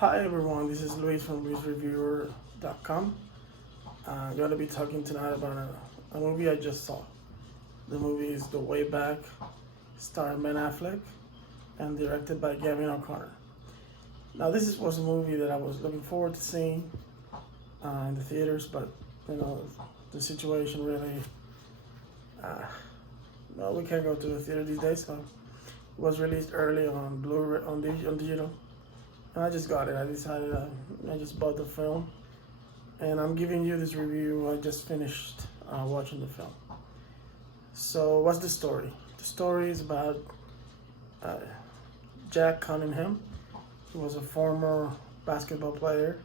Hi everyone, this is Luis from Luisreviewer.com. I'm going to be talking tonight about a movie I just saw. The movie is The Way Back, starring Ben Affleck and directed by Gavin O'Connor. Now was a movie that I was looking forward to seeing in the theaters, but the situation really, we can't go to the theater these days, so it was released early on Blu-ray, on digital. And I just got it. I decided I just bought the film, and I'm giving you this review. I just finished watching the film. So, what's the story? The story is about Jack Cunningham. He was a former basketball player,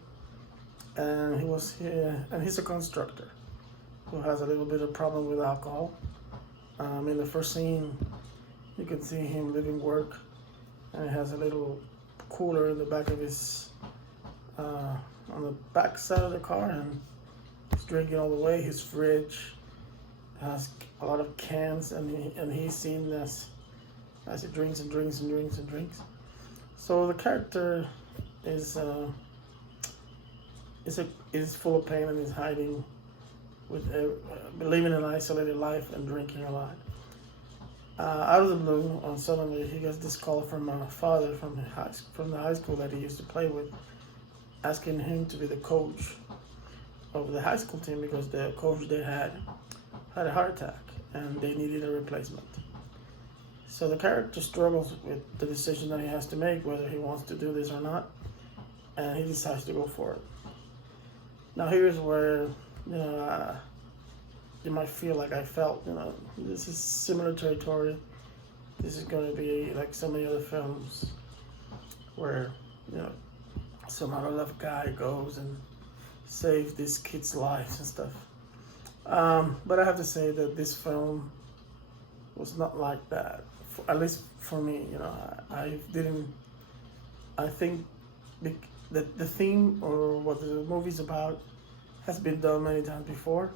and he's a constructor who has a little bit of problem with alcohol. In the first scene, you can see him leaving work, and he has a little cooler in the back of his on the back side of the car, and he's drinking all the way. His fridge has a lot of cans, and he's seen this as he drinks and drinks and drinks and drinks. So the character is full of pain and is hiding with living an isolated life and drinking a lot. Out of the blue, suddenly he gets this call from a father from the high school that he used to play with, asking him to be the coach of the high school team because the coach they had a heart attack and they needed a replacement. So the character struggles with the decision that he has to make, whether he wants to do this or not, and he decides to go for it. Now here's where you might feel like I felt, this is similar territory. This is going to be like so many other films where, some out-of-love guy goes and saves this kid's life and stuff. But I have to say that this film was not like that, at least for me. I think that the theme or what the movie's about has been done many times before.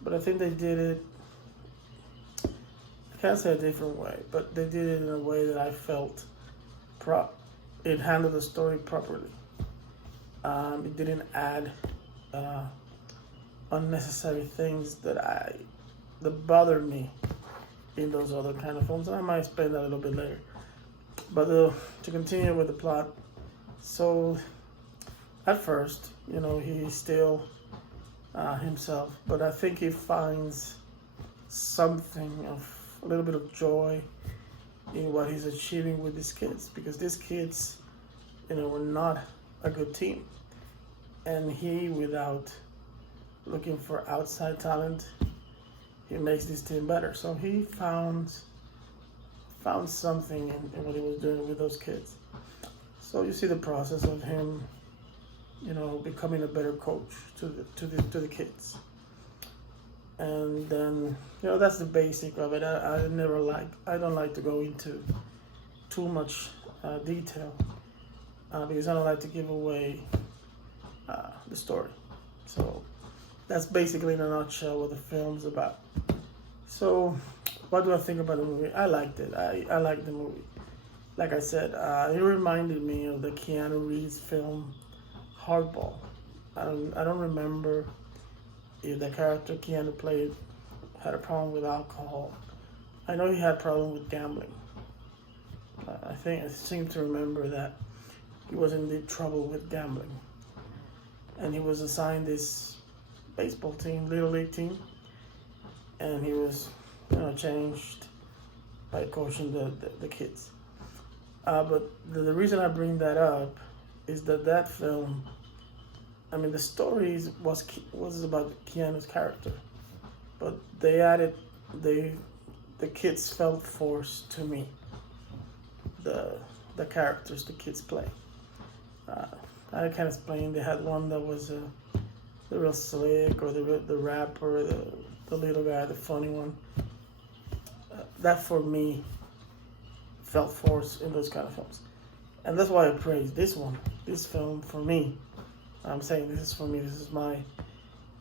But I think they did it, I can't say a different way, but they did it in a way that I felt it handled the story properly. It didn't add unnecessary things that bothered me in those other kind of films, and I might explain that a little bit later. But to continue with the plot, so at first, he's still himself, but I think he finds something of a little bit of joy in what he's achieving with these kids, because these kids, were not a good team, and he, without looking for outside talent, he makes this team better. So he found something in what he was doing with those kids. So you see the process of him becoming a better coach to the kids. And then, that's the basic of it. I don't like to go into too much detail because I don't like to give away the story. So that's basically in a nutshell what the film's about. So what do I think about the movie? I liked it. I liked the movie. Like I said, it reminded me of the Keanu Reeves film Hardball. I don't remember if the character Keanu played had a problem with alcohol. I know he had a problem with gambling. I seem to remember that he was in deep trouble with gambling, and he was assigned this baseball team, little league team, and he was changed by coaching the kids. But the reason I bring that up is that film, the story was about Keanu's character, but they added, the kids felt forced to me, the characters the kids play. I can't explain. They had one that was the real slick, or the rapper, the little guy, the funny one. That for me felt forced in those kind of films, and that's why I praise this film for me. I'm saying this is for me.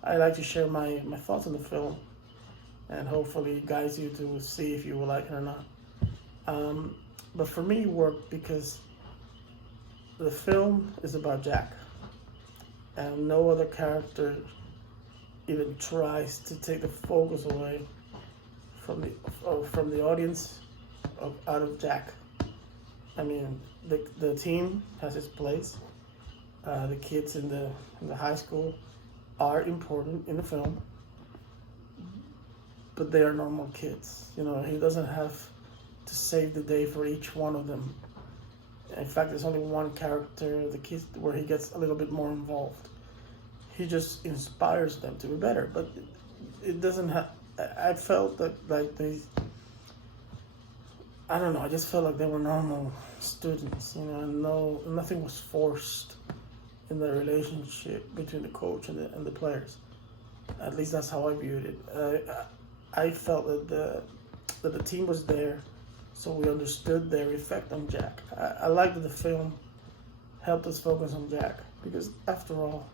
I like to share my thoughts on the film, and hopefully guides you to see if you will like it or not. But for me, it worked because the film is about Jack, and no other character even tries to take the focus away from the audience out of Jack. I mean, the team has its place. The kids in the high school are important in the film, but they are normal kids. You know, he doesn't have to save the day for each one of them. In fact, there's only one character, the kids, where he gets a little bit more involved. He just inspires them to be better, but it doesn't have. I felt that like I don't know. I just felt like they were normal students, you know, and nothing was forced in the relationship between the coach and the players. At least that's how I viewed it. I felt that the team was there, so we understood their effect on Jack. I like that the film helped us focus on Jack, because after all,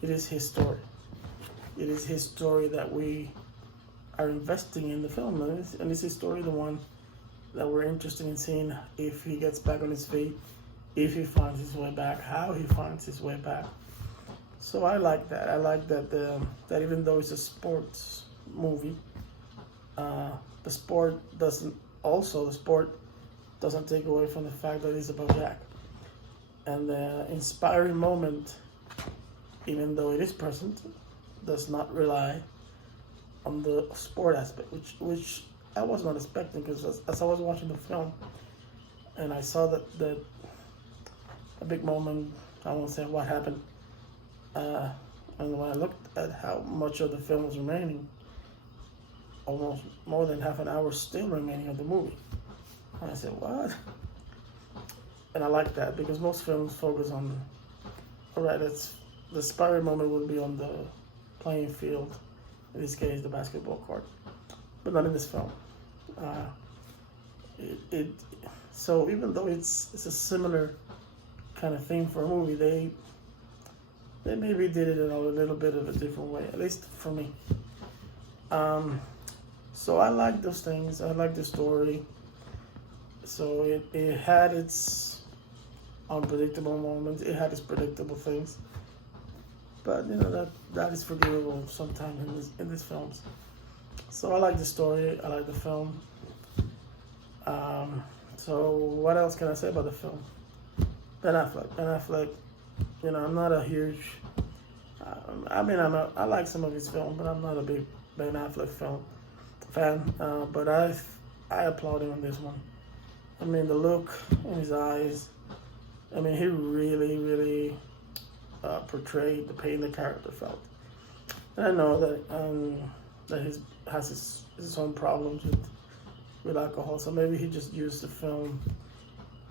it is his story. It is his story that we are investing in the film, and it's his story, the one that we're interested in seeing if he gets back on his feet, if he finds his way back, how he finds his way back. So I like that. I like that that even though it's a sports movie, the sport doesn't take away from the fact that it's about Jack. And the inspiring moment, even though it is present, does not rely on the sport aspect, which I was not expecting, because as I was watching the film and I saw that a big moment, I won't say what happened, and when I looked at how much of the film was remaining, almost more than half an hour still remaining of the movie, and I said, what? And I like that, because most films focus on, all right, the inspiring moment would be on the playing field, in this case the basketball court, but not in this film. So even though it's a similar kind of thing for a movie, they maybe did it in a little bit of a different way, at least for me. So I like those things. I like the story. So it had its unpredictable moments. It had its predictable things. But you know that is forgivable sometimes in these films. So I like the story. I like the film. So what else can I say about the film? Ben Affleck. You know, I'm not a huge. I like some of his films, but I'm not a big Ben Affleck fan. But I applaud him on this one. I mean, the look in his eyes. I mean, he really portrayed the pain the character felt. And I know that he has his own problems with alcohol, so maybe he just used the film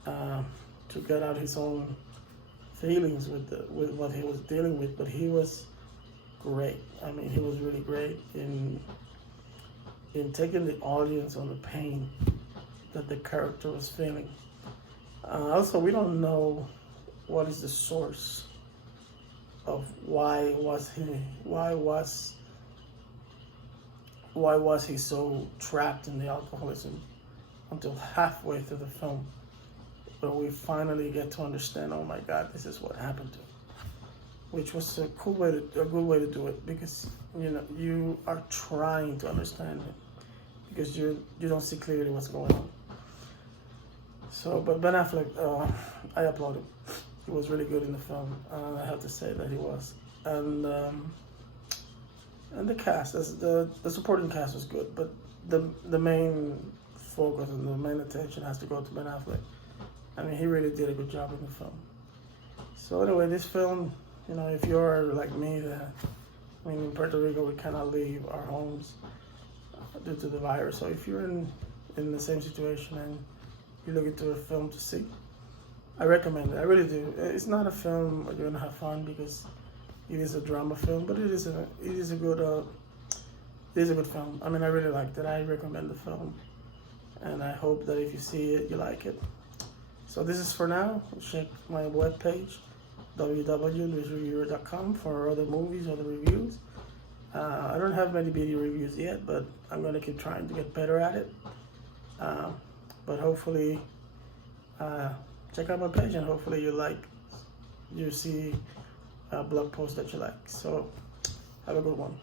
to get out his own feelings with what he was dealing with. But he was great. I mean, he was really great in taking the audience on the pain that the character was feeling. Also, we don't know what is the source of why was he so trapped in the alcoholism until halfway through the film, where we finally get to understand, oh my God, this is what happened to him. Which was a good way to do it, because you know you are trying to understand it, because you don't see clearly what's going on. So, but Ben Affleck, I applaud him. He was really good in the film. I have to say that he was, and the cast, the supporting cast was good, but the main focus and the main attention has to go to Ben Affleck. I mean, he really did a good job in the film. So anyway, this film, you know, if you're like me, in Puerto Rico we cannot leave our homes due to the virus. So if you're in the same situation and you're looking to a film to see, I recommend it. I really do. It's not a film where you're gonna have fun, because it is a drama film, but it is a good film. I mean, I really liked it. I recommend the film, and I hope that if you see it, you like it. So this is for now. Check my webpage, www.luisreviewer.com, for other movies, other reviews. I don't have many video reviews yet, but I'm gonna keep trying to get better at it. But hopefully, check out my page, and hopefully you see a blog post that you like. So have a good one.